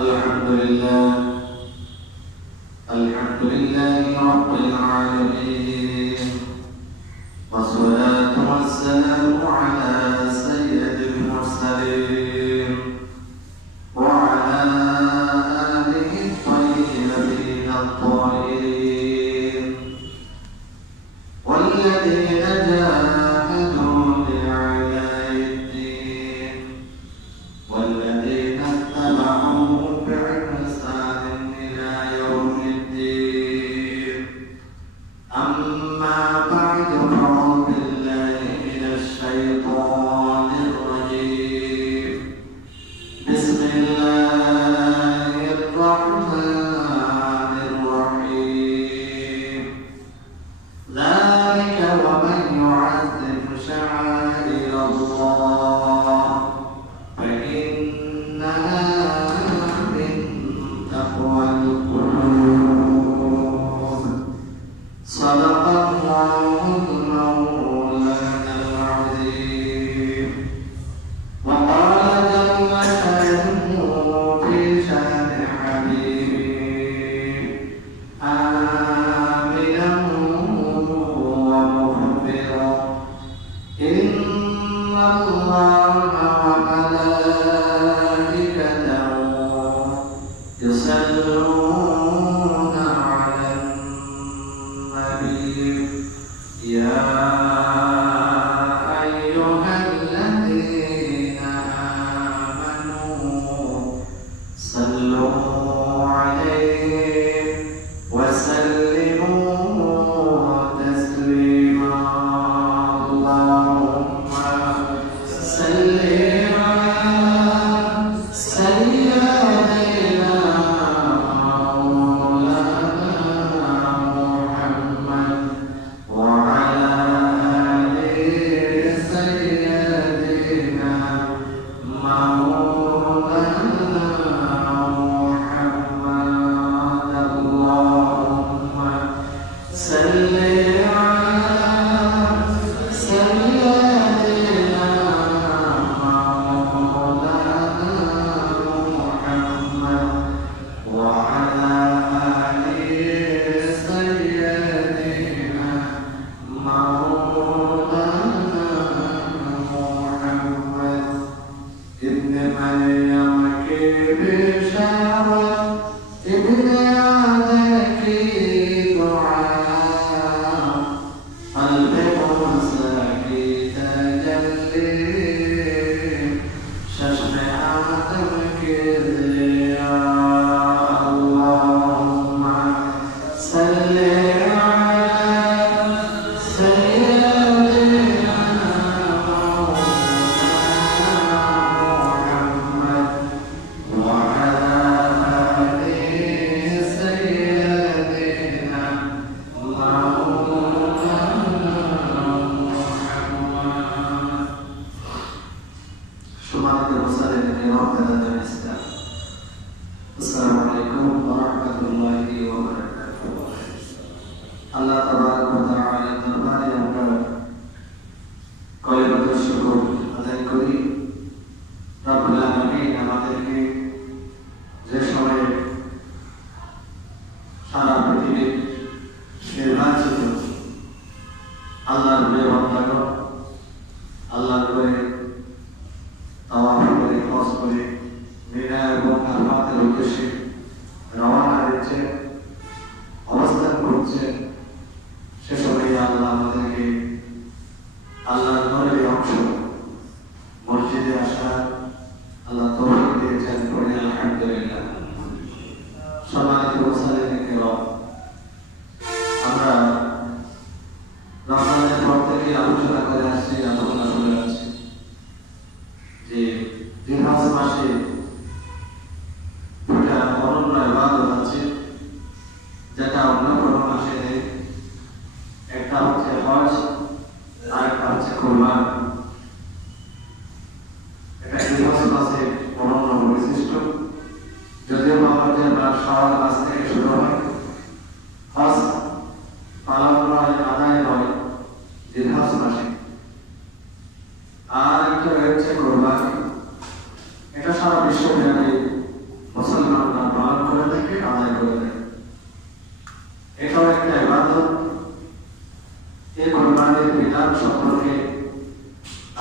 الحمد لله رب العالمين، والصلاة والسلام على سيد المرسلين وعلى آله الطيبين الطاهرين والذين جاهدوا لإعلاء الدين والذين اتبعوهم بإحسان إلى يوم الدين. أما بعد فأعوذ بالله من الشيطان الرجيم. بسم الله الرحمن الرحيم. ذلك ومن يعظم شعائر الله فإنها من تقوى القلوب. صدق الله مولانا العظيم. وقال جل شأنه في شأن حبيبه آمنا ومخبرا إن الله وملائكته يصلون على النبي يا أيها الذين آمنوا صلوا عليه وسلموا تسليما. اللهم صل على سيدنا مولانا محمد وعلى آل سيدنا مولانا محمد. اللهم صل على سيدنا مولانا محمد وعلى آل سيدنا مولانا محمد. ابن مريم کی بشارت، ابن آدم کی دعا، قلب موسیٰ کی تجلی، چشم آدم کی ضیاء. اللهم صل على سيدنا محمد وعلى آل سيدنا مولانا محمد. সম্মানিত মুসলিম ইসলাম, আসসালামু আলাইকুম ওয়া রাহমাতুল্লাহি ওয়া বারাকাতুহু। আল্লাহ তাবারক ওয়া তাআলার দরবারে আমরা কলিমাতুশ শুকর আদায় করি। রব্বুল আলামিন আমাদেরকে যে সময়ে সারা পৃথিবীর নির্বাচিত আল্লাহর প্রিয় বান্দাগণ আল্লাহর করে তাওয়াফ করে হজ করে মিনা এবং আরাফাতের উদ্দেশ্যে রওনা দিচ্ছে, অবস্থান করছে, সে সময় আল্লাহ আমাদেরকে আল্লাহর ঘরের অংশ মসজিদে আসা আল্লাহ তৌফিক দিয়েছেন। পড়ে আলহামদুলিল্লাহ। সম্মানিত মুসলিম কিরাম, আমরা রমজানের পর থেকে আলোচনা করে আসছি, আলোচনা শুনে আসছি যে জিলহজ মাসে দুটা অনন্য ইবাদত আছে যেটা অন্য কোনো মাসে নেই। একটা হচ্ছে হজ আর একটা হচ্ছে কুরবান। এটা জিলহজ মাসে অনন্য বৈশিষ্ট্য। যদিও আমাদের শাওয়াল মাস থেকে শুরু হয়, হজ পালন হয় আদায় হয় জিলহজ মাসে। আর একটা রয়েছে কুরবানি। এটা সারা বিশ্বব্যাপী মুসলমান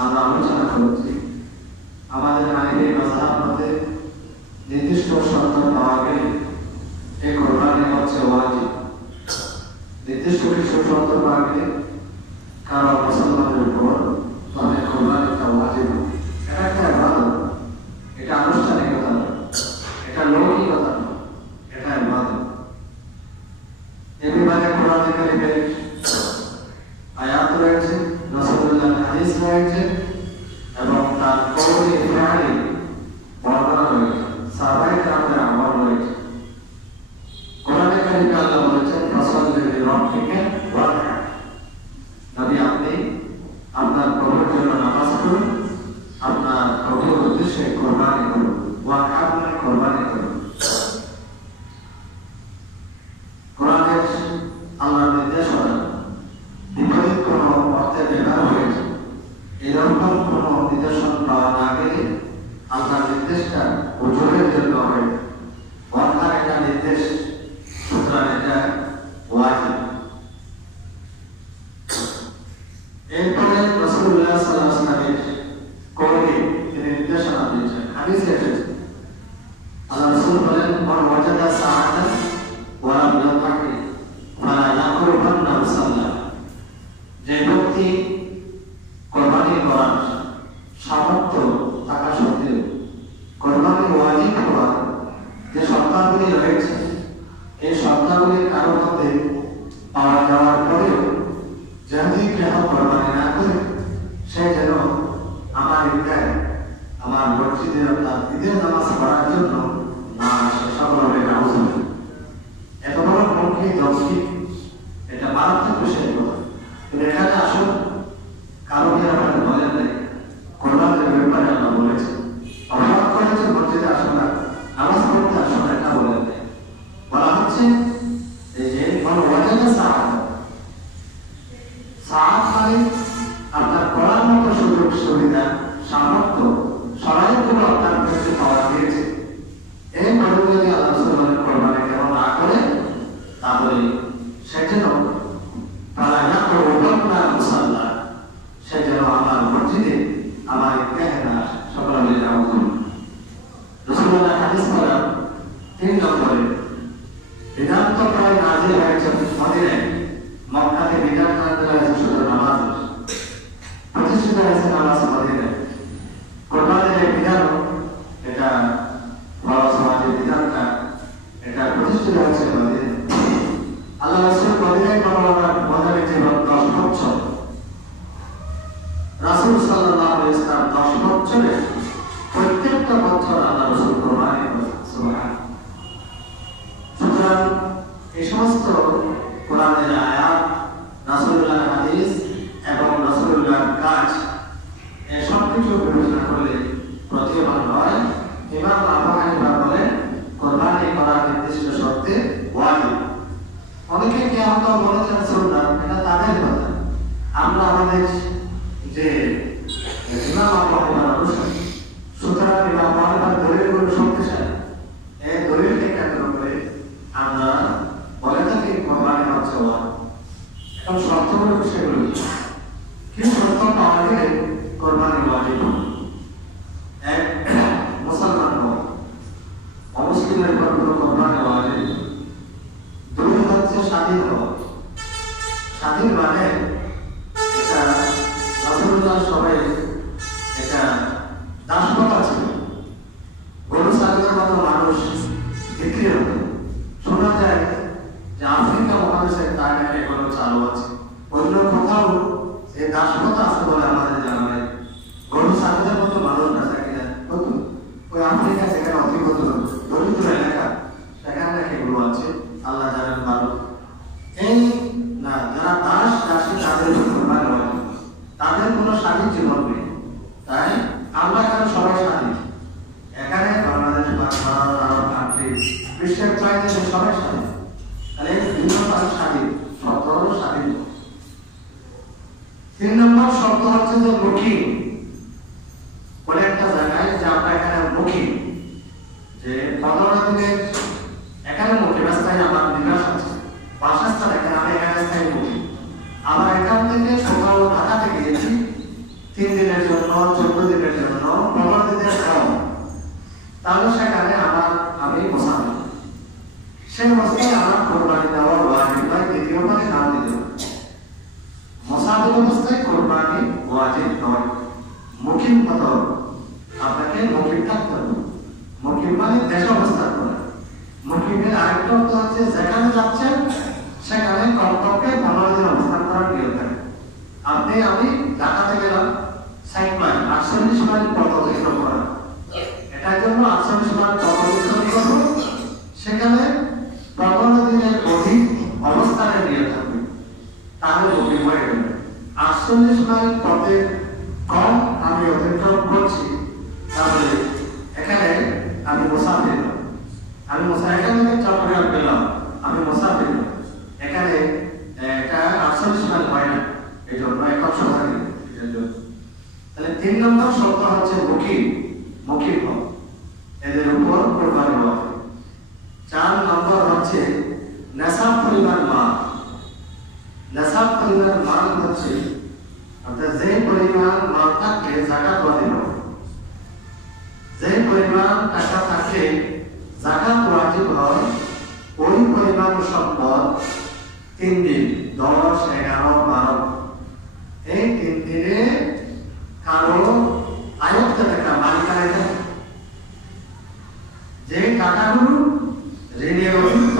আমরা আলোচনা করেছি আমাদের আইনে মাযহাব মতে নির্দিষ্ট শর্ত পাওয়া গেলে এই কোরবানি হচ্ছে ওয়াজিব। নির্দিষ্ট কিছু শর্ত পাওয়া গেলে কারো মুসলমানের উপর তবে কোরবানিটা ওয়াজিব। এটা একটা ইবাদত, এটা আনুষ্ঠানিকতা নয়, এটা লৌকিকতা নয়, এটা ইবাদত। এই বিভাগে কোরআন কারীমের আয়াত রয়েছে, রাসূলুল্লাহর হাদিস রয়েছে এবং তার কওলি ফিআলি বর্ণনা রয়েছে, সাহাবায়ে কেরামের আমল রয়েছে। কোরআন কারীমে আল্লাহ বলেছেন ফাসাল্লি লিরাব্বিকা ওয়ানহার, নবী আপনি আপনার প্রভুর জন্য নামাজ পড়ুন, আপনার প্রভুর উদ্দেশ্যে কোরবানি করুন। ওয়ানহার মানে কোরবানি করুন। কোরআনের আল্লাহর নির্দেশনা বিপরীত কোন অর্থে ব্যবহার হয়েছে এরকম কোন নিদর্শন পাওয়া না গেলে আল্লাহর নির্দেশটা ওজনের জন্য হয়। ওয়ানহার একটা নির্দেশ, সুতরাং এটা ওয়াজিব। এরপরে রাসূলুল্লাহ সাল্লাল্লাহু আলাইহি ওয়াসাল্লামের কওলে তিনি নির্দেশনা দিয়েছেন, হাদিসে এসেছে আল্লাহ রাসূল বলেন মান ওয়াজাদা সাআতান ওয়া লাম ইয়াতাকি ফালা ইয়াকুরবান্না মুসাল্লা। যে ব্যক্তি কোরবানি করার সামর্থ্য থাকা সত্ত্বেও কোরবানি ওয়াজিব হওয়ার যে শর্তাবলী রয়েছে এই শর্তাবলীর কারো মধ্যে পাওয়া যাওয়ার পরেও যদি কেহ কোরবানি না করে সে যেন আমার ঈদগাহে আমার মসজিদে তার ঈদের নামাজ পড়ার জন্য না আসে। সকলে নাউজুবিল্লাহ। এত বড় পক্ষে দর্শী এটা মারাত্মক বিষয় কথা। কিন্তু এখানে আসুন কারো কি আপনারা বলেন নাই কোরবানির ব্যাপারে আল্লাহ বলেছেন অবাক করেছে মসজিদে আসো না, নামাজ পড়তে আসো না, এটা বলেন নাই। বলা হচ্ছে এই যে ওয়াজাদা সাআত, সাআত মানে আপনার করার মতো সুযোগ সুবিধা সামর্থ্য সবাইগুলো আপনার কাছে পাওয়া গিয়েছে। এই পরে যদি আল্লাহ রাসূল কোরবানি কেন না করে তাহলে সে যেন ফালা ইয়াকুরবান্না মুসাল্লা, সে যেন আমার মসজিদে আমার ঈদগাহে না আসে। সকলে মিলে নাউজুবিল্লাহ। রাসূলুল্লাহ হাদিস করা 3 নম্বরে বিধান তো প্রায় নাযিল হয়েছে মদিনায়, মক্কাতে বিধান নাযিল হয়েছে শুধু নামাজ, প্রতিষ্ঠিত হয়েছে নামাজ মদিনায়। কোরবানির এই বিধান এটা বড় সমাজের বিধানটা এটা প্রতিষ্ঠিত হয়েছে মদিনায়। আল্লাহ রাসূল মদিনায় মদিনায় জীবন 10 বছর, রাসূল সাল্লাল্লাহু আলাইহি ওয়াসাল্লাম 10 বছরে প্রত্যেকটা বছর আল্লাহ রাসূল কোরবানি করেছেন। সুবহানাল্লাহ। সুতরাং এই সমস্ত কোরআনের আয়াত, রাসূলুল্লাহর হাদিস এবং রাসূলুল্লাহর কাজ এই সব কিছু বিবেচনা করলে প্রতীয়মান হয় ইমাম আবু হানিফা বলেন কোরবানি করা নির্দিষ্ট শর্তে ওয়াজিব। অনেকে কি আমরা বলেছেন সুন্নাহ, এটা তাদের কথা। আমরা আমাদের যে ইমাম আবু হানিফার অনুসারী, সুতরাং ইমাম আবু হানিফার দলিলগুলো শক্তিশালী। এই দলিলকে কেন্দ্র করে আমরা বলে থাকি কোরবানি হচ্ছে ওয়াজিব। এখন শর্তগুলো সেগুলো কি শর্ত পাওয়া গেলে কোরবানি ওয়াজিব? এক, মুসলমান হওয়া, অমুসলিমের উপর কোনো কোরবানি ওয়াজিব। 2 হচ্ছে স্বাধীন হওয়া। স্বাধীন মানে এটা রাসূলুল্লাহ সবাই এটা দাসপ্রথা ছিল। গরু ছাগলের মতো মানুষ বিক্রি হতো। শোনা যায় যে আফ্রিকা মহাদেশে তার এখনো চালু আছে, অন্য কোথাও এই দাসপ্রথা আছে বলে আমাদের জানা নেই। গরু ছাগলের মতো মানুষ বেচা কিনা হতো ওই আফ্রিকা, যেখানে অধিক দরিদ্র এলাকা সেখানে নাকি এগুলো আছে, আল্লাহ জানেন ভালো। এই না যারা দাস দাসী তাদের কোরবানি হয়, তাদের কোনো স্বাধীন জীবন নেই। তাই আমরা এখানে সবাই স্বাধীন, এখানে বাংলাদেশ বা আরব কান্ট্রি বিশ্বের প্রায় দেশে সবাই স্বাধীন। তাহলে বিভিন্ন স্বাধীন, শব্দ হলো স্বাধীন। 3 নম্বর শব্দ হচ্ছে যে মুখী। কোন একটা জায়গায় যে আমরা এখানে মুখী, যে 15 দিনের এখানে মুখী রাস্তায় আমার নিবাস আছে, বাসস্থান এখানে, আমি এখানে স্থায়ী মুখী। আবার এখান থেকে সকাল ঢাকা থেকে গেছি 3 দিনের জন্য কোরবানি ওয়াজিব নয়, মুকিম হতে হবে। আপনাকে মুকিম থাকতে হবে। মুকিম মানে দেশে অবস্থান করা। মুকিমের আরেকটা অর্থ হচ্ছে যেখানে যাচ্ছেন সেখানে কমপক্ষে 15 দিন অবস্থান করার নিয়ম থাকে। আপনি আমি ঢাকাতে গেলাম 60 মাইল, 48 মাইল পথ অতিক্রম করা, এটার জন্য 48 মাইল পথ অতিক্রম করবো, সেখানে 15 দিনের অধিক অবস্থানের নিয়ম থাকবে, তাহলে মুকিম হয়ে গেল। 48 মাইল পথে কম আমি অতিক্রম করছি, তাহলে এখানে আমি মুসাফির। আমি এখানে চট্টগ্রাম পেলাম, আমি মুসাফির। এখানে এটা 48 মাইল হয় না, এই জন্য এখন সোজা দিন। তাহলে 3 নম্বর শর্ত হচ্ছে মুকিম হওয়া, এদের উপর কোরবানি হওয়া। 4 নম্বর হচ্ছে নেশাব পরিমাণ মাল। নেশাব পরিমাণ মাল হচ্ছে অর্থাৎ যে পরিমাণ মাল থাকলে যাকাত ওয়াজিব হবে। যে পরিমাণ টাকা থাকলে যাকাত ওয়াজিব হয়, ওই পরিমাণ সম্পদ 3 দিন 10, 11, 12 এই 3 দিনে কারো আয়ত্তে থাকা মালিকানায় থাকে। যে টাকাগুলো ঋণের অতিরিক্ত,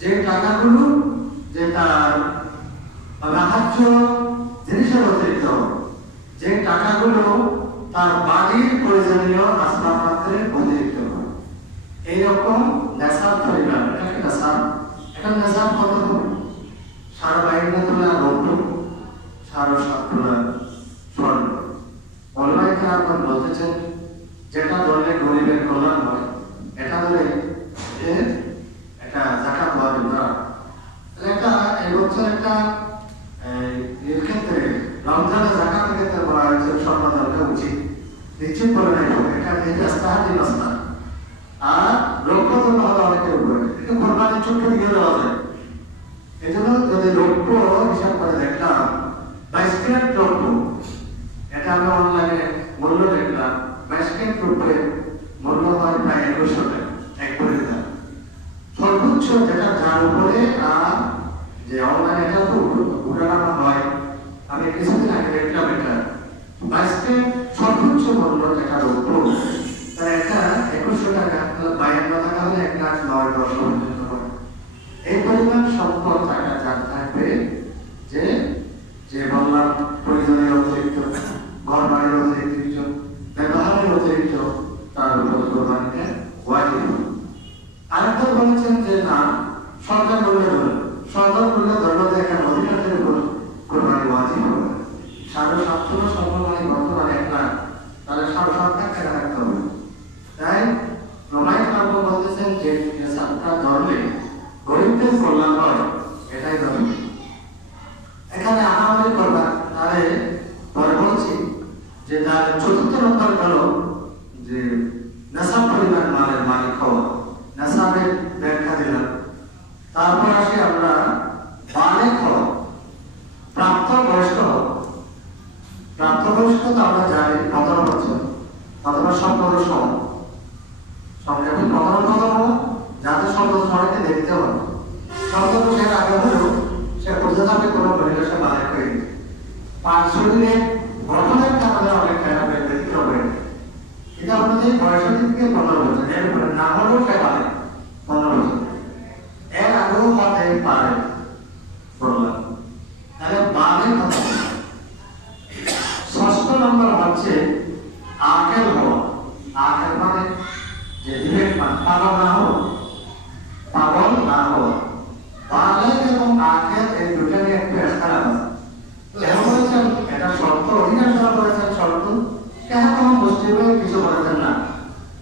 যে টাকাগুলো যে তার রাহাজ্য জিনিসের অতিরিক্ত, যে টাকাগুলো তার বাড়ির প্রয়োজনীয় আসবাবপত্রের অতিরিক্ত, এইরকম নেশাব পরিমাণ, এটাকে নেশাব। এটা নেশাব কত হবে? 22.5 তোলা রৌপ্য, 7.5 তোলা স্বর্ণ। অলমাইকে আপনার বলতেছেন যেটা ধরলে গরিবের কল্যাণ হয়, এটা ধরে এটা যাকাত ওয়াজিব না। এটা এই বছর একটা এর ক্ষেত্রে রমজানের যাকাতের ক্ষেত্রে বলা হয়েছে স্বর্ণ দেওয়া উচিত, নিশ্চিত করে নাই। এটা রাস্তা আর লক্ষ্য জন্য হলো অনেকের উপরে, এটা কোরবানির ছোট্ট দিয়ে দেওয়া যায়। এই জন্য যদি লক্ষ্য হিসাব করে দেখলাম 22 ক্যারেট লক্ষ্য, এটা আমি অনলাইনে মূল্য দেখলাম, 22 ক্যারেট রূপে মূল্য হয় প্রায় 2100 টাকা এক করে দিলাম। সর্বোচ্চ যেটা যার উপরে, আর যে অনলাইনে এটা তো উঠানো হয়, আমি কিছুদিন আগে দেখলাম এটা 22 ক্যারেট সর্বোচ্চ মূল্য যেটা লক্ষ্য, তার এটা 2100 টাকা, 52 টাকা হলে 1,09,10 পর্যন্ত হয়। এই পরিমাণ সম্পদ টাকা যার থাকবে, যে বললাম প্রয়োজনের অতিরিক্ত, ঘর বাড়ির অতিরিক্ত, ব্যবহারের অতিরিক্ত, তার উপর কোরবানিটা ওয়াজিব। আরেকটা বলেছেন যে না, সরকার মূল্যে ধরলে একটা অধিকারের উপর কোরবানি ওয়াজিব হবে। 7.5 তোলা স্বর্ণ মানে বর্তমানে 1 লাখ, তাহলে 7.5 লাখ টাকা রাখতে হবে। তাই রমাইক বাবু বলতেছেন যে নেশাবটা ধরলে গরিবদের কল্যাণ হয়, এটাই ধরবে। এখানে আহামরি করবা, তাহলে পরে বলছি যে তার 4র্থ নম্বর হলো যে নেশাব পরিমাণ মালের মালিক হওয়া। নেশাবের ব্যাখ্যা দিলাম। তারপর আসি আমরা বালেগ হওয়া, প্রাপ্তবয়স্ক হওয়া। প্রাপ্তবয়স্ক তো আমরা জানি 15 বছর অথবা 17 সম, সংক্ষেপে 15 বছর হওয়া, যাতে 17 সবাইকে দেখতে হবে। 17 বছরের আগে হলেও সে প্রজাতাকে কোনো মহিলা সে বালেগ হয়ে গেছে। 5 শরীরে গঠনের কারণে অনেক ব্যতীত হবে, এটা অনুযায়ী বয়সের দিক থেকে 15 বছর, এর উপরে না হলেও সে বালেগ 15 বছর, এর আগেও হতে পারে বললাম। তাহলে বালেগ হতে হবে। 6ষ্ঠ নম্বর হচ্ছে আকেল হওয়া। আকেল মানে যে বিবেক, পাগল না হওয়া। বালেগ এবং আকেল এই দুটো নিয়ে একটু এখতিয়ালাফ আছে। কেন বলেছেন এটা শর্ত? অধিকাংশ বলেছেন শর্ত, কেন কোনো মুসলিমে কিছু বলেছেন না।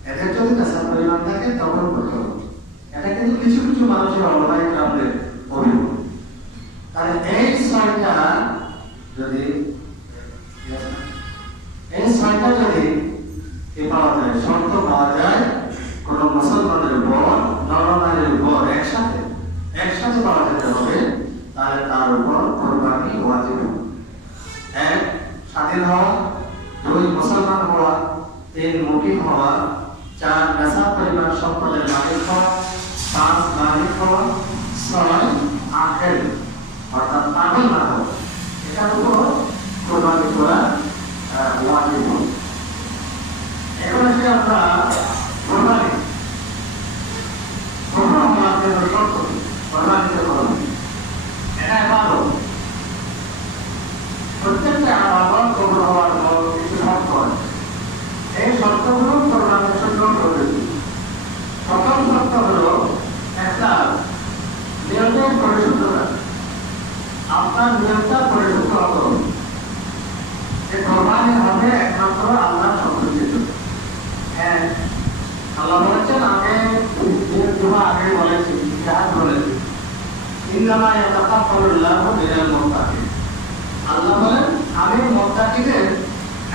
এদের যদি নেশার পরিমাণ থাকে তখন করতে হবে। এটা কিন্তু কিছু কিছু মানুষের অলমাইক আমাদের অভিযোগ। তাহলে এই 6টা যদি পাওয়া যায়, শর্ত পাওয়া যায় কোন মুসলমানের উপর, নরনারীর উপর একসাথে পাওয়া যেতে হবে, তাহলে তার উপর কোরবানি ওয়াজিব। 1 স্বাধীন হওয়া, 2 মুসলমান হওয়া, 3 মুকিম হওয়া, 4 নেশাব পরিমাণ সম্পদের মালিক হওয়া, 5 মালিক হওয়া, 6 আকেল অর্থাৎ পাগল না হওয়া। এটার উপর কোরবানি করা ওয়াজিব। এখন আসি আমরা কোরবানি কখনো আমার জন্য শর্ত কোরবানিতে করবেন, এটা ভালো। প্রত্যেকটা আবাদ কবুল হওয়ার পর কিছু শর্ত আছে, এই শর্তগুলো কোরবানির জন্য প্রয়োজন। প্রথম শর্ত হলো একটা নিয়মের পরিশুদ্ধতা। আপনার নিয়মটা পরিশুদ্ধ হতে হবে। যে কোরবানি হবে একমাত্র আল্লাহর সন্তুষ্টির জন্য। হ্যাঁ, আল্লাহ বলেছেন, আগে আগে বলেছি, জাহাজ বলেছি, ইন্নামা ইয়াতাকাব্বালুল্লাহু মিনাল মুত্তাকিন। আল্লাহ বলেন, আমি মুত্তাকিদের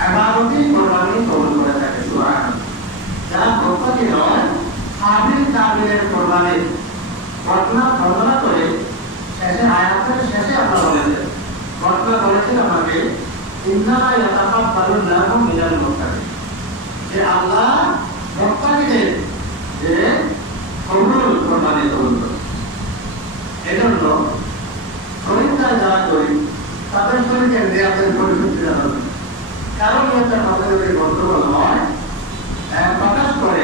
ইবাদতই কোরবানি কবুল করে থাকি। সুবহানাল্লাহ। যারা মুত্তাকি নয়, হাবিল কাবিলের কোরবানি ঘটনা বর্ণনা করে শেষে আয়াতের শেষে আল্লাহ বলেছেন, ঘটনা বলেছেন আমাকে, ইন্নামা ইয়াতাকাব্বালুল্লাহু মিনাল মুত্তাকিন, যে আল্লাহ মুত্তাকিদের যে কবুল কোরবানি কবুল করে। এজন্য খরিদ্দার যারা করি তাদের শরীরের নিয়াতের পরিশুদ্ধি জানাবে। কারণ একটা কথা যদি গন্ডগোল হয়, প্রকাশ করে,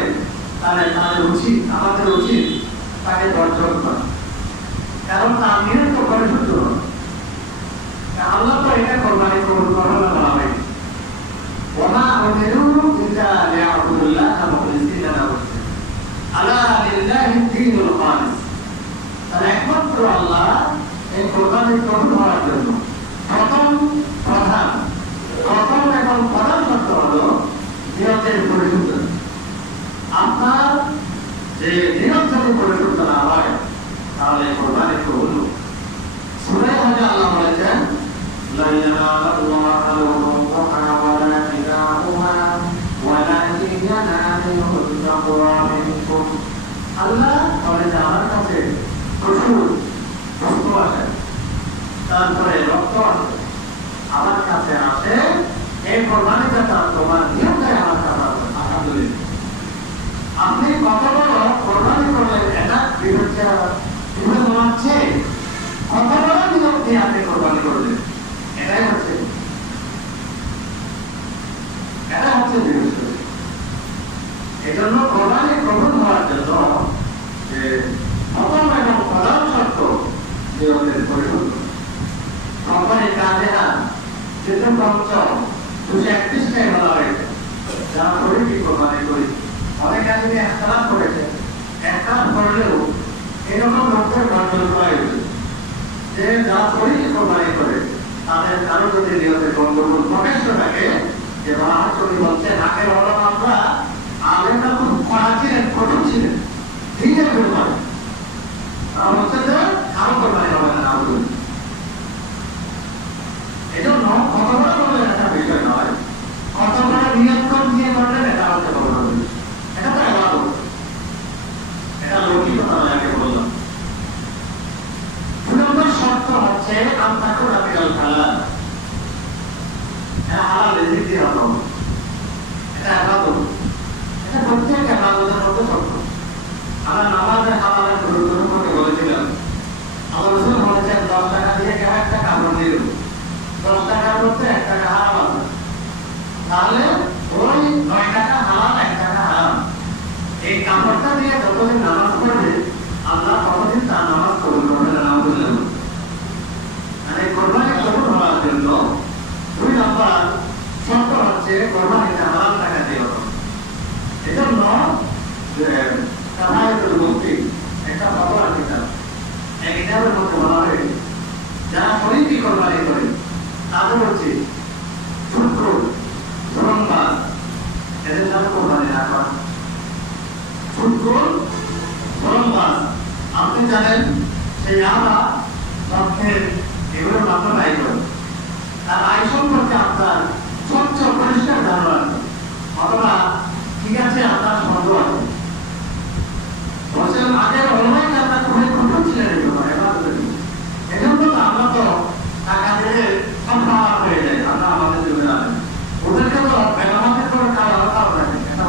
তাহলে তাদের উচিত, আমাদের উচিত তাকে বর্জন করা। কারণ তার নিয়ত তো পরিশুদ্ধ নয়। আল্লাহ তো এটা কোরবানি কবুল করবে না বলা হয়নি। ওমা উমিরু ইল্লা লিয়াবুদুল্লাহা মুখলিসিনা লাহু দ্দীন, আলা লিল্লাহিদ দীনুল খালিস। তাহলে একমাত্র আল্লাহ এই কোরবানি কবুল হওয়ার জন্য প্রথম এবং প্রধান শর্ত হলো নিয়তের পরিশুদ্ধতা। আপনার যে নিয়ত যদি পরিশুদ্ধ না হয়, তাহলে কোরবানি কবুল হবে। সূরা হজে আল্লাহ বলেছেন, লা ইয়ানালুল্লাহা লুহুমুহা ওয়ালা দিমাউহা ওয়ালাকিন ইয়ানালুহুত তাকওয়া মিনকুম। আল্লাহ বলেন, আমার কাছে প্রচুর বস্তু আছে, তারপরে রক্ত আছে, আমার কাছে আসে, এই কোরবানিটা তোমার নিয়মটাই আমার কাছে আছে। আলহামদুলিল্লাহ। আপনি কত বড় কোরবানি করলেন, এটা বিরুদ্ধে মানছে, কত বড় নিয়ম দিয়ে আপনি কোরবানি করলেন, এটাই হচ্ছে বিরুদ্ধে। এই জন্য কোরবানি কবুল হওয়ার জন্য যে প্রথম এবং প্রধান শর্ত নিয়মের পরিবর্তন। কোরবানি কাজেহা যেহেতু পঞ্চম 231টায় বলা হয়েছে, যারা করি কি কোরবানি করি, অনেক আগে একতলাপ করেছে। একতলাপ করলেও এরকম লোকের গন্ডগোল করা হয়েছে যে যারা করি কি কোরবানি করে, তাদের কারো যদি নিয়তের গন্ডগোল প্রকাশ্য থাকে, যে মহাচরী বলছেন, আগের হলো আমরা আলেমরা খুব কড়া ছিলেন, কঠোর ছিলেন, দিনের কোরবানি হচ্ছে যে কারো কোরবানি হবে না। এই জন্য কত বড় করলেন একটা বিষয় নয়, কত বড় নিয়ন্ত্রণ দিয়ে করলেন এটা হচ্ছে বড় বিষয়। এটা তো এবার এটা লৌকিকতা আগে বললাম। 2 নম্বর শর্ত হচ্ছে আন্তাকুর আপিল হালাল। এটা হালাল রিজিক দিয়ে হলো, এটা ইবাদত, এটা প্রত্যেক ইবাদতের মধ্যে শর্ত। আমরা নামাজের হালালের গুরুত্ব সম্পর্কে বলেছিলাম। আল্লাহ রাসূল বলেছেন, 10 টাকা দিয়ে কেউ একটা কাপড় দিয়ে দেব, 10 টাকার মধ্যে 1 টাকা হারাম আছে, তাহলে ওই 9 টাকা হালাল, 1 টাকা হারাম। এই কাপড়টা দিয়ে যতদিন নামাজ পড়বে, আল্লাহ ততদিন তার নামাজ কবুল করবে না। মানে কোরবানি কবুল হওয়ার জন্য 2 নম্বর শর্ত হচ্ছে কোরবানিটা হালাল টাকা দিয়ে হবে। এজন্য কাফারাতুল মুফতি একটা ফতোয়া কিতাব, এই কিতাবের মধ্যে বলা হয়েছে, যারা শরীফি কোরবানি করে তাদের হচ্ছে শুক্র, সোমবার, এদের সাথে কোরবানি না করা। শুক্র, সোমবার, আপনি জানেন সেই আমরা তথ্যের এগুলো মাত্র নাই করে, তার আয় সম্পর্কে আপনার স্বচ্ছ পরিষ্কার ধারণা আছে, অথবা ঠিক আছে আপনার সন্দেহ আছে। বলছেন আগের অলমাই আপনার খুবই কঠোর ছিলেন এগুলো, এজন্য তো আমরা তো টাকা দিয়ে সব খাওয়া হয়ে যায়, আমরা আমাদের জন্য আনেন, ওদেরকে তো আমাদের করে খাওয়া লাগে। এটা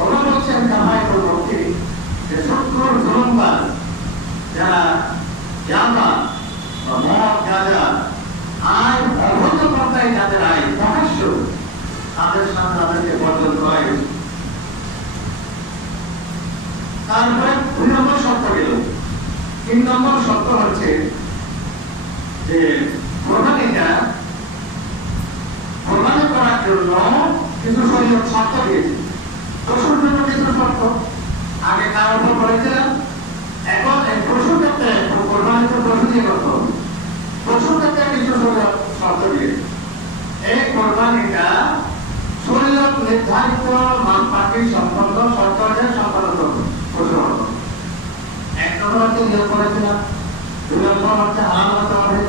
ওরা বলছেন কামাইতুল মুফতি যে শুক্র, সোমবার যারা ইয়াবা বা মদ গাঁজা আয় রাস্তায় যাদের আয় প্রকাশ্য, তাদের সামনে তাদেরকে বর্জন করা গেছে। তারপরে 2 নম্বর শর্ত গেল। 3 নম্বর শর্ত হচ্ছে যে কোরবানি করার জন্য কিছু শরীয়ত শর্ত দিয়েছে। পশুর জন্য কিছু শর্ত আগে কার উপর করেছিলাম, এখন এই পশুর ক্ষেত্রে কোরবানি তো পশু দিয়ে করতে হবে। পশুর ক্ষেত্রে কিছু শরীয়ত শর্ত দিয়েছে। এই কোরবানিটা শরীয়ত নির্ধারিত মাপকাঠি সম্পন্ন শর্তের সম্পাদন করবে পশু হতো। 1 নম্বর হচ্ছে নিয়োগ করেছিলাম, 2 নম্বর হচ্ছে হালাল হতে হবে,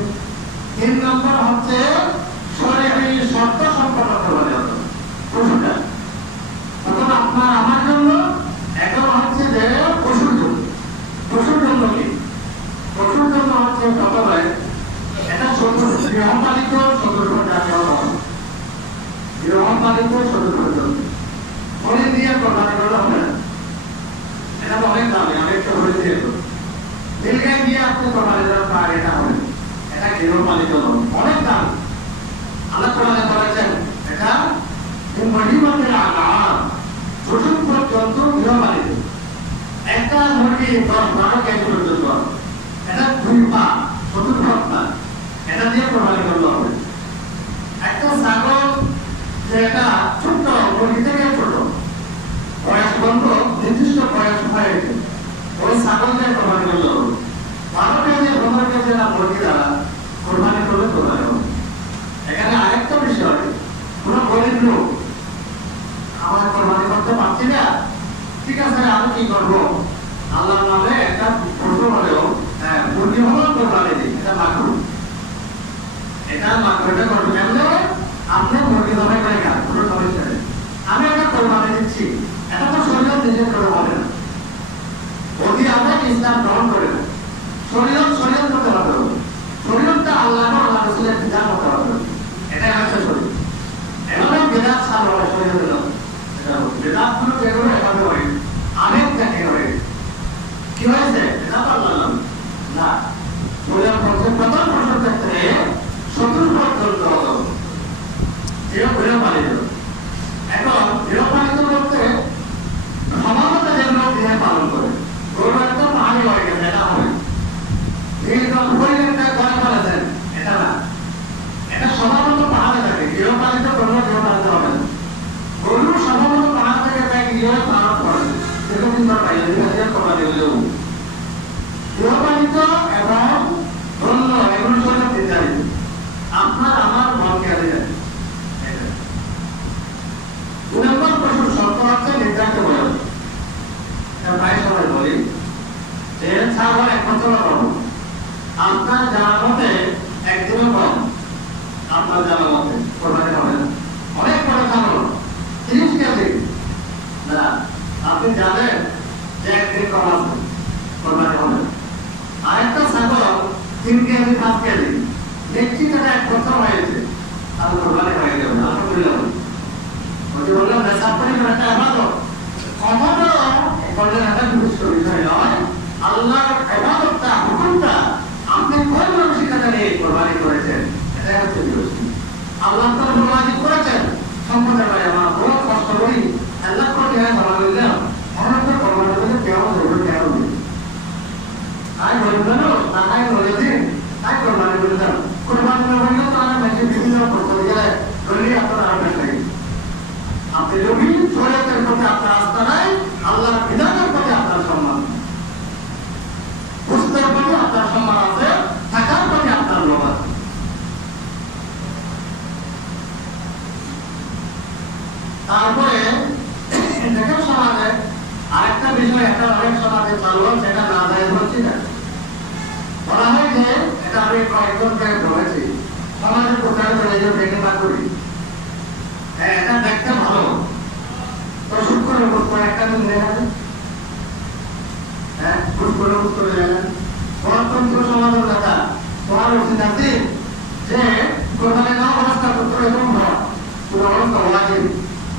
3 নম্বর হচ্ছে শরীরের শর্ত সম্পন্ন করতে হবে পশুটা। তখন আপনার আমার জন্য এখন হচ্ছে যে পশুর জন্য। পশুর জন্য কি? পশুর জন্য হচ্ছে প্রথমে এটা গৃহপালিত সদস্য জাতীয় হবে। গৃহপালিত সদস্য হরিণ দিয়ে কোরবানি করলে হবে না, এটা অনেক দামি, অনেকটা হরিণ দিয়ে করবে। নীলগাই দিয়ে আপনি কোরবানি দেওয়ার পার, এটা হবে, এটা গৃহপালিত নয়, অনেক দাম। আল্লাহ কোরআনে বলেছেন এটা মহিমাতের আকার চতুর্থ জন্তু গৃহপালিত। একটা মুরগি 10-12 কেজি পর্যন্ত, এটা 2 পা চতুর্থ পা, এটা দিয়ে কোরবানি করতে হবে। একটা ছাগল যেটা ছোট্ট মুরগি থেকে ছোট বয়স বন্ধ নির্দিষ্ট বয়স হয়েছে, ওই ছাগল দিয়ে কোরবানি করতে হবে। 12 কেজি 15 কেজি না মুরগি দ্বারা কোরবানি করলে কোরবানি হবে। এখানে আরেকটা বিষয়, কোন গরিব লোক আমার কোরবানি করতে পারছি না, ঠিক আছে আমি কি করবো, আল্লাহর নামে একটা পশু হলেও মুরগি হলেও কোরবানি দিই, এটা মাকরুহ। এটা মাকরুহটা করবে কেমনে? আপনি মুরগি জবাই করে খান, কোনো সমস্যা নেই। আমি একটা কোরবানি দিচ্ছি, এটা তো শরীয়ত নিজে করে হবে না, অতি আমরা ইসলাম গ্রহণ করে না। শরীয়ত করতে হবে, শরীয়তটা আল্লাহ আল্লাহ রাসূলের বিধান হতে হবে, এটাই হচ্ছে শরীয়ত। এভাবে বিধান ছাড়া হয় শরীয়ত না। এটা বিধান গুলো যেগুলো এভাবে হয় আরেক থেকে হয় কি হয়েছে, এটা তো আল্লাহ না। শরীয়ত হচ্ছে প্রথম প্রশ্ন ক্ষেত্রে গৃহপালিত। এখন গৃহপালিত বলতে সমাজত যেগুলো গৃহে পালন করে, গরু একটা পাহাড়ি হয়ে গেছে, এটা হবে এটা না, এটা স্বভাবত পাহাড়ে থাকে। গৃহপালিত গরু গৃহপালিত হবে না। গরু স্বভাবত পাহাড় থেকে থাকে, গৃহ পালন করে গৃহপালিত এবং ধন্য এগুলো সব নির্ধারিত। আপনার আমার মন কেড়ে যায়। 2 নম্বর পশুর শর্ত হচ্ছে নির্ধারিত বয়স। প্রায় সময় বলি যে ছাগল 1 বছর পাবো, আপনার জানার মতে একদিনও কম, আপনার জানার মতে কোরবানি হবে না। অনেক বড় ছাগল 30 কেজি না, আপনি জানেন যে একদিন কম আছে, কোরবানি হবে না। আরেকটা ছাগল 3 কেজি 5 কেজি দেখছি, তারা 1 বছর হয়েছে, তাহলে কোরবানি হয়ে যাবে, আলহামদুলিল্লাহ। ওই বললাম না সাপড়ি একটা ইবাদত, কখনো বললেন একটা গুরুত্ব বিষয় নয়। আল্লাহর ইবাদতটা, হুকুমটা আপনি কোন মানসিকতা নিয়ে কোরবানি করেছেন, এটাই হচ্ছে বিষয়। আল্লাহ তাআলা কোরবানি করেছেন, সম্পদের ভাই আমার বড় কষ্ট করি আল্লাহ করে দেয়, ভালো দিলাম অনেক কোরবানি করে কেমন হবে, কেমন হবে তাই বলবেন না, তাই বলে দিন, তাই কোরবানি করে দেন। কোরবানি না হইলে তো আমরা মেশিন বিভিন্ন করতে গেলে ধরলেই আপনার আরো বেশ লাগে। আপনি যদি শরীয়তের প্রতি আপনার আস্থা নাই, আল্লাহর বিধানের প্রতি আপনার সম্মান, বুঝতের প্রতি আপনার সম্মান আছে, থাকার প্রতি আপনার লোভ আছে। তারপরে দেখেন সমাজে আরেকটা বিষয়, একটা অনেক সমাজে চালু, সেটা না যায় বলছি না, বলা হয় যে এটা আমি কয়েকজনকে বলেছি, সমাজে প্রচার করে যে দেখে না করি, এটা দেখতে ভালো তো শুক্র একটা মিলে যাবে, শুক্র যাবে। গণতন্ত্র সমাজের কথা তোমার উচিত আছে যে কোরবানি না অবস্থা করতে এবং পুরো অবস্থা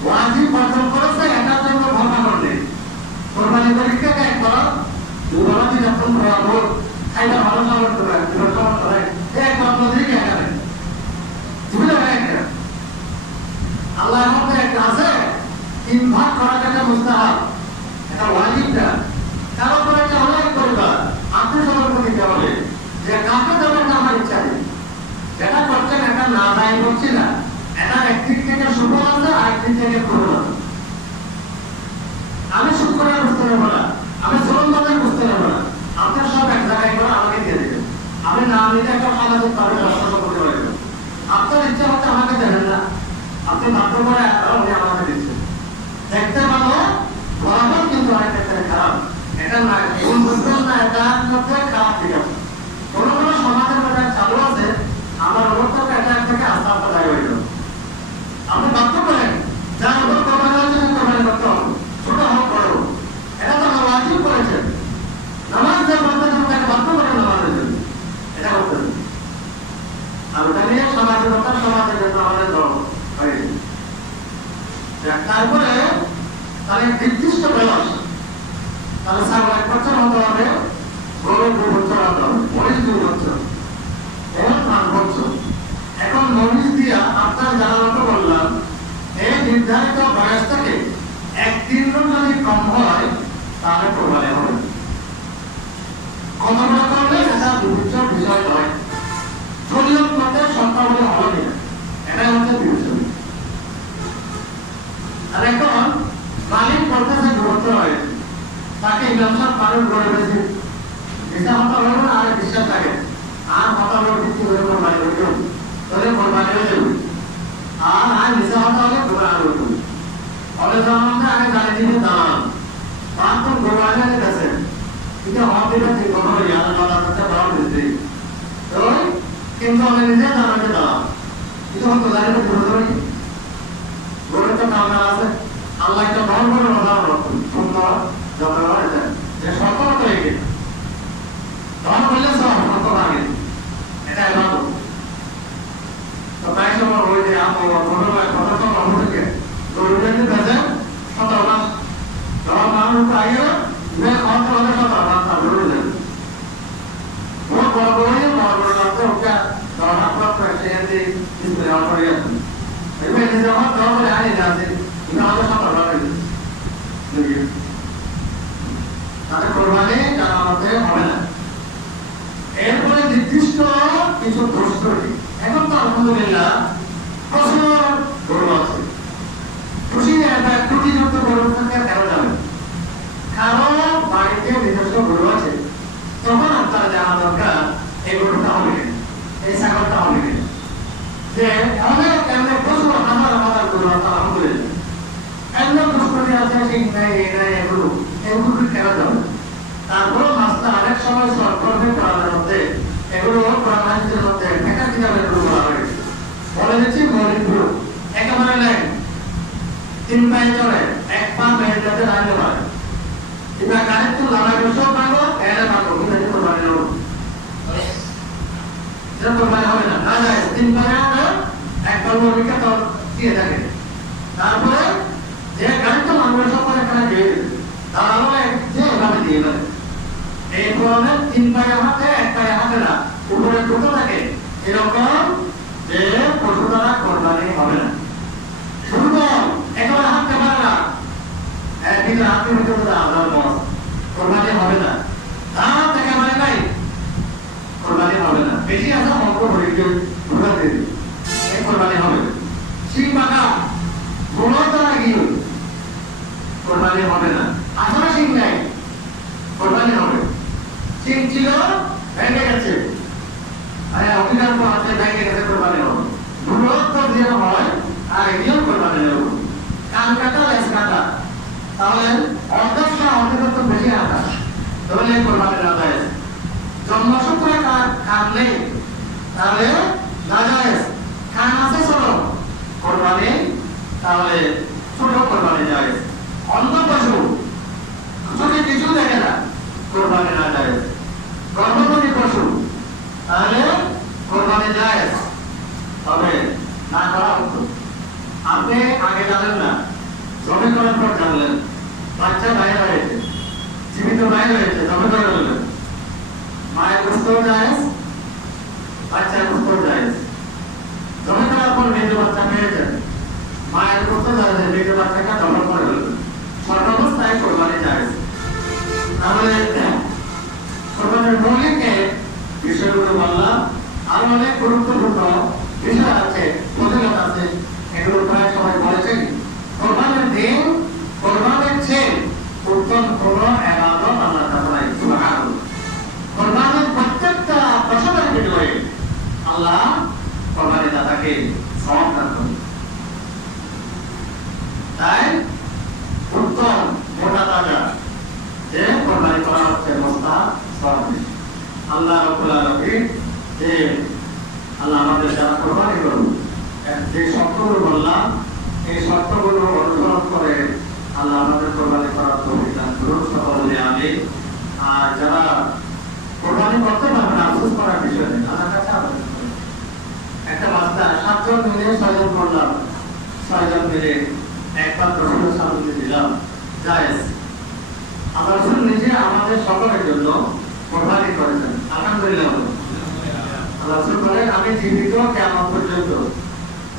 ওয়াজিব বর্জন করেছে, এটার জন্য ঘটনা করলে কোরবানি পরীক্ষাকে একবার দুবার যখন ভোট খাইটা ভালো সামর্থ্য হয়, সামর্থ্য হয় একবার নদীকে একাবে আল্লাহর মধ্যে একটা আছে তিন ভাগ করাটা একটা মুস্তাহাব, এটা ওয়াজিব না। তার উপরে একটা অনেক পরিবার আপনি সতর্ক দিতে হবে যে কাকে দেবেন না আমার ইচ্ছা নেই, যেটা করছেন এটা না দায়ী করছি না, এটা একদিক থেকে শুভ আছে আর একদিক থেকে ভুল আছে। আমি শুক্রের বুঝতে পারবো না, আমি শ্রমবাদের বুঝতে পারবো না, আপনার সব এক জায়গায় করে আমাকে দিয়ে দেবেন, আমি না নিতে একটা সামাজিক ভাবে ব্যবস্থা করতে পারবেন। আপনার ইচ্ছা হচ্ছে আমাকে দেবেন না, আপনি বাধ্য করে উনি আমাকে দিচ্ছেন। দেখতে ভালো বরাবর কিন্তু অনেক ক্ষেত্রে খারাপ, এটা না ভুল বুঝবেন না, এটা মধ্যে খারাপ দিকে কোনো কোনো সমাজের মধ্যে চালু আছে, আমার অবস্থাটা এটা থেকে আস্তে আস্তে দায়ী হয়ে যাবে। আপনি বাধ্য করেন যার উপর কোরবানি হচ্ছে কোরবানি করতে হবে, ছোট হোক বড় হোক, এটা তো ওয়াজিব করেছেন। নামাজ যে পড়তেছেন তাকে বাধ্য করেন নামাজের জন্য, এটা করতেছেন। আর ওটা নিয়ে সামাজিকতা সমাজের জন্য আমাদের দল হয়েছে। তারপরে তার এক নির্দিষ্ট বয়স, তাহলে ছাগল 1 বছর হতে হবে, গরু 2 বছর হতে হবে, মরিচ 2 বছর, এবং 5 বছর। এখন মরিচ দিয়া আপনার জানা মতো বললাম এই নির্ধারিত বয়স থেকে 1 দিন যদি কম হয় তাহলে কোরবানি হবে। কতটা করলে এটা বিবেচ্য বিষয় নয়, শরীয়ত মতে শর্তাবলী হবে কিনা এটাই হচ্ছে বিবেচ্য। আর এখন মালিক বলতেছে 2 বছর হয়েছে, তাকে ইমাম সাহেব পালন করে রয়েছে, এটা হতে হবে না, আর বিশ্বাস থাকে আর মতামত ভিত্তি করে কোরবানি করতে হবে, তাহলে কোরবানি হয়ে যাবে। আর নিশা হতে হলে কোরবানি করতে হবে। অনেক জামাতে আগে জানি দিনে দাম পাঁচ কোরবানি হয়ে গেছে, কিন্তু আমার দিকে ঠিক কথা হয়ে আর নটা করতে বড় দিচ্ছি তো, কিন্তু আমি নিজে জানাতে দাম কিন্তু হয়তো জানি তো পুরো ধরি গরুর তো কামনা আছে। আল্লাহ একটা বড় বড় উদাহরণ সুন্দর যখন হয়েছে যে সতর্ক হয়ে গেছে তখন বললে সব সতর্ক আগে এটা এবার তো প্রায় সময় ওই যে সতর্ক থেকে গরুটাকে বেঁচে 17 মাস যখন মানুষ আগে খাওয়াতে হবে 17 মাস তার গরু দেবে ওর বড় বড় বড় বড় লাগতে ওকে 10 মাস পর প্রেসিডেন্ট ডিসপ্লে অন করে গেছে এবার যে যখন জব করে আনি যাচ্ছে কিন্তু আমাদের 17 মাস হয়ে গেছে তাহলে কোরবানি জানা মতে হবে না। এরপরে নির্দিষ্ট কিছু দোষ করি, এখন তো আলহামদুলিল্লাহ প্রচুর গরু আছে, খুশি একটা ত্রুটিযুক্ত গরু থাকে কেন যাবে, কারো বাড়িতে নিজস্ব গরু আছে, তখন আপনার জানা দরকার এই গরুটা হবে কিনা, এই ছাগলটা হবে কিনা, যে অনেক এমনি প্রচুর হাজার হাজার গরু আছে আলহামদুলিল্লাহ, এমন দুষ্কৃতি আছে ঠিক নাই এই নাই এগুলো কেন যাবে। তারপর মাছটা অনেক সময় সরকারের কোরআনের মধ্যে এগুলো কোরআনের মধ্যে একটা কিতাবের গ্রুপ বলা হয়েছে, বলে দিচ্ছি মৌলিক গ্রুপ একেবারে লাইন 3 পায়ে চড়ে 1 পা মেয়ের কাছে রাখতে পারে, কিংবা গাড়ির তো লড়াই বসেও পাবো এনে পাবো কিন্তু এটা কোরবানি নেব, এটা কোরবানি হবে না, না যায় 3 পায়ে আমরা 1 পা ভূমিকা তো দিয়ে থাকে। তারপরে যে গাড়ি তো মানুষ সকলে এখানে দিয়ে দেবে তাহলে যে এভাবে দিয়ে দেবে, এই ধরনের 3 পায়ে হাতে 1 পায়ে হাতে না উপরে দুটো থাকে, এরকম যে পশু দ্বারা কোরবানি হবে না। দুর্বল একেবারে হাঁটতে পারে না, একদিকে হাতে হতে হতে আপনার বস কোরবানি হবে না, দাঁত একেবারে নাই কোরবানি হবে না, বেশি আছে অল্প করে ঘুরে দিয়ে এই কোরবানি হবে। শিং পাকা গোলর দ্বারা গিয়ে কোরবানি হবে না, আসলে শিং নাই কোরবানি হবে, শিং ছিল ভেঙে গেছে অভিযান আছে ভেঙে গেছে কোরবানি হবে, দূরত্ব দিয়ে হয় আর এগুলো কোরবানি হবে। কান কাটা লেস কাটা তাহলে অর্ধেকটা অর্ধেক বেশি আটা তাহলে কোরবানি না যায়, জন্মসূত্রে কান নেই তাহলে না যায়, কান আছে ছোট কোরবানি তাহলে ছোট কোরবানি যায়, অন্য পশু যদি কিছু দেখে না কোরবানি না যায়, গর্ভবতী পশু তাহলে কোরবানি যায়, তবে না করা হতো। আপনি আগে জানেন না, জমি করার পর জানলেন বাচ্চা বাইরে হয়েছে, জীবিত বাইরে হয়েছে, জমি করে বললেন মায়ের বুঝতেও যায়, বাচ্চার বুঝতেও যায়, জমি করার পর নিজের বাচ্চা পেয়েছেন, মায়ের করতে যাবে মেয়েদের বাচ্চাটা জন্ম করে হল সর্বাবস্থায় কোরবানি যায়। তাহলে কোরবানির মৌলিক বিষয়গুলো বললাম, আরো অনেক গুরুত্বপূর্ণ বিষয় আছে, ফজিলত আছে, এগুলো প্রায় সবাই বলেছেন। কোরবানির দিন কোরবানির চেয়ে উত্তম কোনো ইবাদত আল্লাহর কাছে নাই। সুবহানাল্লাহ। কোরবানির প্রত্যেকটা ফসলের বিনিময়ে আল্লাহ কোরবানি দাতাকে সওয়াব দান করেন। তাই উত্তম মোটা তাজা যে কোরবানি করা হচ্ছে মস্তা সওয়াব। আল্লাহ রাব্বুল আলামিন যে আল্লাহ আমাদের যারা কোরবানি করুন যে শর্তগুলো বললাম এই শর্তগুলো অনুসরণ করে আল্লাহ আমাদের কোরবানি করার তৌফিক দান করুন। সকলে আমিন। আর যারা কোরবানি করতে পারবেন আফসোস করার বিষয় নেই, আল্লাহর কাছে আবেদন করুন। একটা বাচ্চা 7 জন মিলে 6 জন করলাম, 6 জন মিলে একবার রসুলের সামনে দিলাম, জায়েজ। আল্লাহ রাসূল নিজে আমাদের সকলের জন্য কোরবানি করেছেন, আলহামদুলিল্লাহ। আল্লাহ রাসূল বলেন আমি জীবিত কিয়ামত পর্যন্ত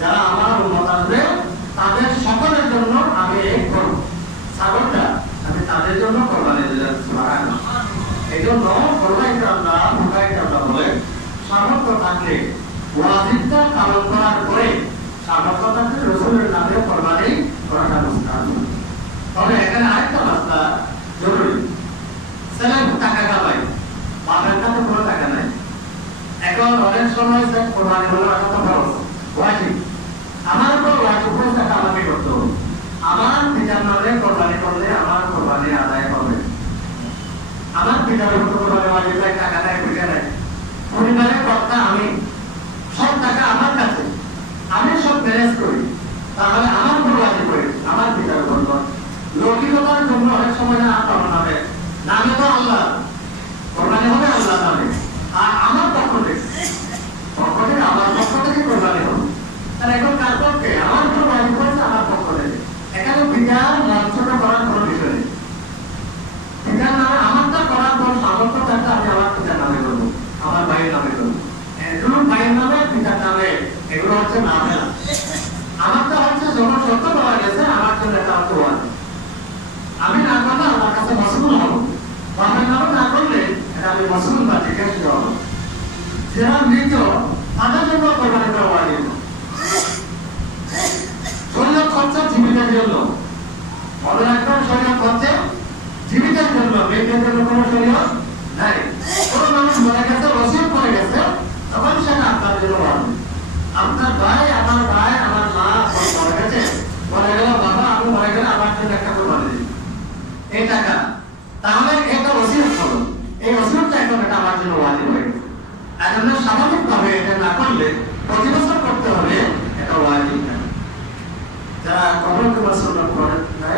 যারা আমার উম্মত আসবে তাদের সকলের জন্য আমি এই করব, ছাগলটা আমি তাদের জন্য কোরবানি দিলাম। সুবহানাল্লাহ। এই জন্য কোরবানিটা আমরা বলে সামর্থ্য থাকলে ওয়াজিবটা পালন করার পরে সামর্থ্য থাকলে রসুলের নামে কোরবানি করাটা মুস্তাহাব। তবে এখানে আরেকটা মাসলা জরুরি, ছেলে টাকা কামাই, বাবার কাছে কোনো টাকা নাই। এখন অনেক সময় কোরবানি হলো একটা খরচ ওয়াজিব, আমার উপর ওয়াজিব টাকা আমাকে করতে হবে। আমার পিতার নামে কোরবানি করলে আমার কোরবানি আদায় হবে। আমার পিতার উপর কোরবানি ওয়াজিব নাই, টাকা নাই, পয়সা নাই, পরিবারের কর্তা আমি, সব টাকা আমার কাছে, আমি সব ম্যানেজ করি, তাহলে আমার উপর ওয়াজিব হয়েছে, আমার পিতার উপর নয়। লৌকিকতার জন্য অনেক সময় না আমার নামে নামে তো আল্লাহ কোরবানি হবে আল্লাহ নামে, আর আমার পক্ষ থেকে আমার পক্ষ থেকে কোরবানি হবে। তাহলে এখন কার পক্ষে আমার উপর ওয়াজিব হয়েছে, আমার পক্ষ থেকে। এখানে পিতার লাঞ্ছনা করার কোনো বিষয় নেই। পিতার নামে আমারটা করার পর সামর্থ্য থাকতে আমি আমার পিতার নামে করবো, আমার ভাইয়ের নামে করবো। এগুলো ভাইয়ের নামে পিতার নামে এগুলো হচ্ছে নামে না। আমারটা হচ্ছে যখন সত্য পাওয়া গেছে আমার জন্য একটা অর্থ আছে, আমি না করলে আমার কাছে মাসুল হবো, বাবার নামে না করলে এটা আমি মাসুল বা জিজ্ঞাসা হবো। যারা মৃত তাদের জন্য কোরবানি করা ওয়াজিব। শরীয়ত হচ্ছে জীবিতের জন্য, মনে রাখবেন শরীয়ত হচ্ছে জীবিতের জন্য, মৃতের জন্য কোনো শরীয়ত নাই। কোনো মানুষ মরে গেছে, ওসিয়ত করে গেছে, তখন সেটা আপনার জন্য ওয়াজিব। আপনার ভাই, আমার ভাই, আমার মা মরে গেছে, মরে গেল বাবা, আমি মরে গেলে আমার জন্য একটা কোরবানি দিই এই টাকা, তাহলে এটা ওসিয়ত হলো, এই ওসিয়তটা এখন এটা আমার জন্য ওয়াজিব হয়ে গেছে। এখন স্বাভাবিকভাবে এটা না করলে প্রতি বছর করতে হবে, এটা ওয়াজিব না। যারা কবর সুন্নাত করেন নাই